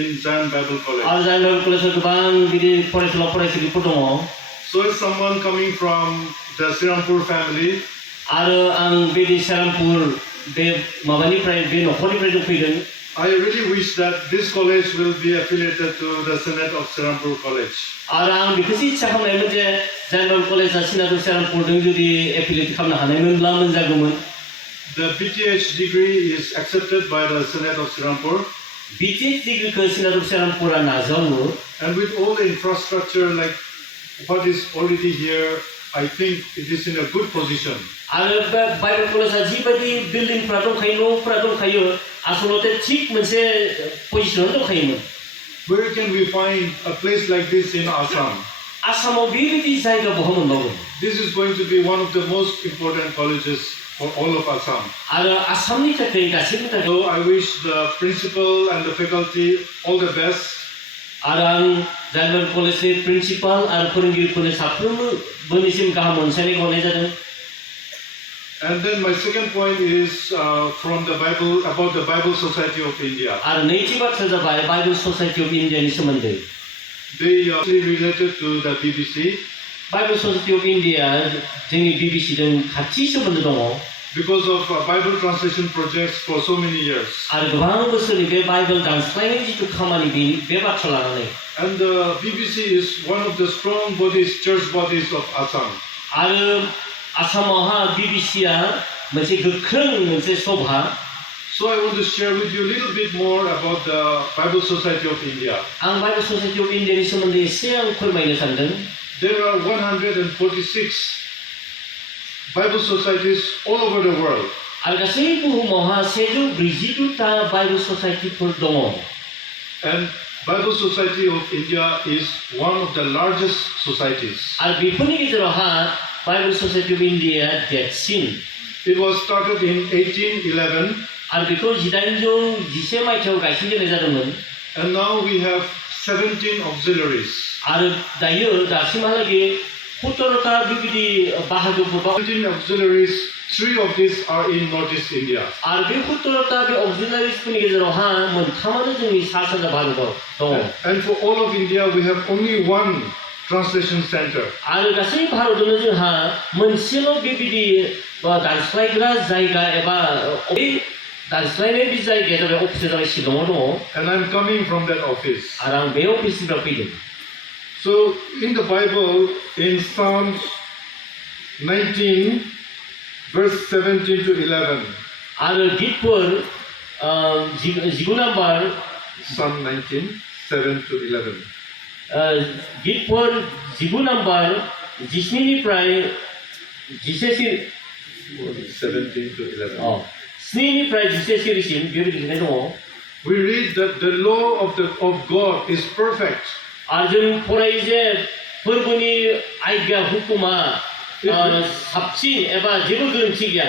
in Zion Bible College. Zion Bible College गोबां बिदि फरायसुला फरायसुलिफोर दङ. So as someone coming from the Sirampur family, आरो आं बिदि सेरामपुर बे माबानिफ्राय बे नखरनिफ्राय जों फैदों. I really wish that this college will be affiliated to the Senate of Sirampur College. आरो आं बेखौसो इच्छा खालामनायमोन जे Zion Bible College सिनादर सेरामपुरजों जुदि एफिलिएट खालामनो हानायमोनब्ला मोजांगौमोन. The BTH degree is accepted by the Senate of Sirampur. BTH डिग्रीखौ सिनादर सेरामपुरा नाजावो. And with all the infrastructure like what is already here, I think it is in a good position. आरो बे Bible कलेजआ जिबायदि बिल्डिंफोरा दंखायो न'फोरा दंखायो आसलते thick मोनसे पजिशनाव दंखायोमोन. Where can we find a place like this in Assam? आसामाव बेबायदि जायगा बहा मोनबावगोन? This is going to be one of the most important colleges for all of Assam. आरो आसामनि थाखाय गासैबो थाखाय. So I wish the principal and the faculty all the best. आरो आं Zion Bible कलेजनि प्रिन्सिपाल आरो फोरोंगिरिफोरनो साफ्रोमबोनिसिम गाहाम अनसायनाय हरनाय जादों. And then my second point is from the Bible, about the Bible Society of India. आरो नैथि बाथ्राया जाबाय बाइबल ससाइटि अफ इन्डियानि सोमोन्दै. They are related to the BBC. Bible society of India जोंनि BBC जों खाथि सोमोन्दो दङ. Because of Bible translation projects for so many years. आरो गोबां बोसोरनि बे बाइबल दानस्लायनाय जिथु खामानि बे बाथ्रा लानानै. And the BBC is one of the strong bodies, church bodies of Assam. आरो आसामावहा BBCआ मोनसे गोख्रों मोनसे सभा. So I want to share with you a little bit more about the Bible Society of India. आं बाइबल ससाइटि अफ इन्डियानि सोमोन्दै एसे आं फोरमायनो सानदों. There are 146 Bible societies all over the world. आरो गासै बुहुमावहा 142टा बाइबल ससाइटिफोर दङ. And Bible Society of India is one of the largest societies. आरो बेफोरनि गेजेरावहा बाइबल ससाइटि अफ इन्डिया देरसिन. It was started in 1811. आरो बेखौ 1811 मायथाइयाव गायसनजेननाय जादोंमोन. And now we have 17 auxiliaries. आरो दायो दासिमहालागै 17टा बेबायदि बाहागोफोर. 17 auxiliaries, 3 of these are in Northeast India. आरो बे 17टा बे अक्सिलारिसफोरनि गेजेरावहा मोनथामानो जोंनि सा सानजा भारताव दङ. And for all of India we have only one translation center. आरो गासै भारतावनो जोंहा मोनसेल' बेबायदि दानस्लायग्रा जायगा एबा बे दानस्लायनाय बे जायगाया जाबाय अफिसा जाबाय शिलंआव दङ. And I'm coming from that office. आरो आं बे अफिसनिफ्राय फैदों. So in the Bible, in Psalms 19, verse 17 to 11. आरो गीतफोर 19 नम्बर. Psalm 19, 7 to 11. गीतफोर 19 नम्बर 17 निफ्राय 17 17 to 11. 7 निफ्राय 11 सिरिसिम बेबायदि लिरनाय दङ. We read that the law of God is perfect. आरो जों फरायो जे फोरबोनि आज्ञा हुकुमा साबसिन एबा जेबो गोरोन्थि गैया.